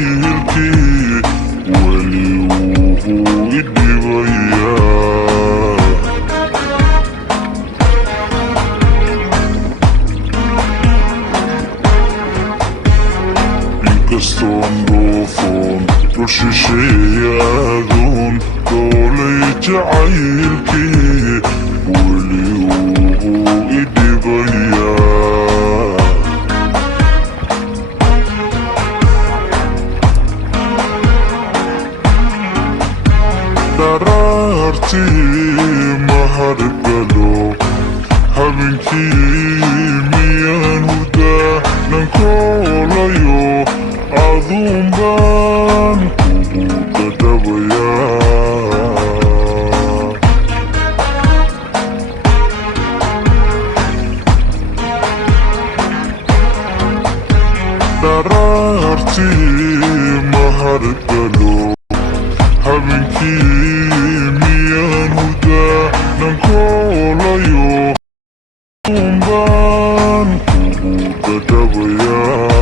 jacaylkii weli wuxuu idhibayaa inkastoon dhoofoon dhul shisheeye aadoon doolay jacaylkii weli wuxuu idhibayaa daraartii mahargalo habeenkii miyaan hurdaa nankoolayo aduun baan kugu dadhabayaa daraartii mahargalo habeenkii miyaan hurdaa nankoolayo aduun baan kugu dadhabayaa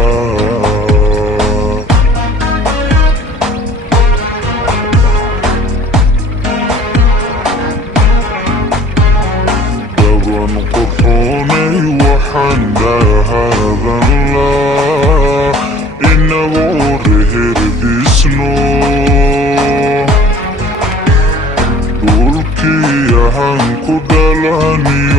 daban qurxoonay waxaan dhahadan laa inagoo reherbisno dhulkii ahaan ku dhalaniyo